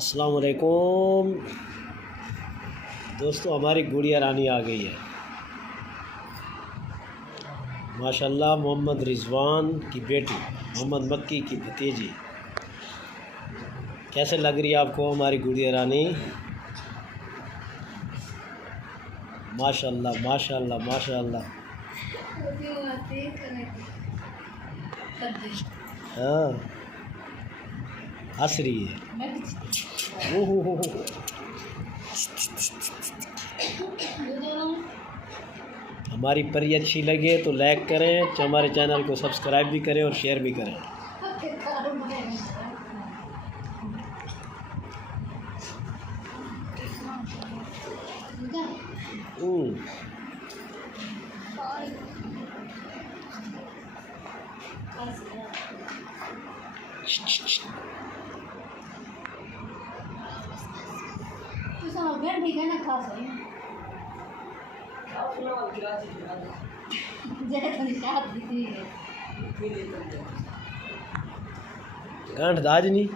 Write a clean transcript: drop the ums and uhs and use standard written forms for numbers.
अस्सलाम वालेकुम दोस्तों, हमारी गुड़िया रानी आ गई है माशाल्लाह। मोहम्मद रिजवान की बेटी, मोहम्मद मक्की की भतीजी। कैसे लग रही है आपको हमारी गुड़िया रानी? माशाल्लाह माशाल्लाह माशाल्लाह। हाँ, हंस रही है। ओहो, हमारी परी अच्छी लगे तो लाइक करें, हमारे चैनल को सब्सक्राइब भी करें और शेयर भी करें। गांठ दाज नहीं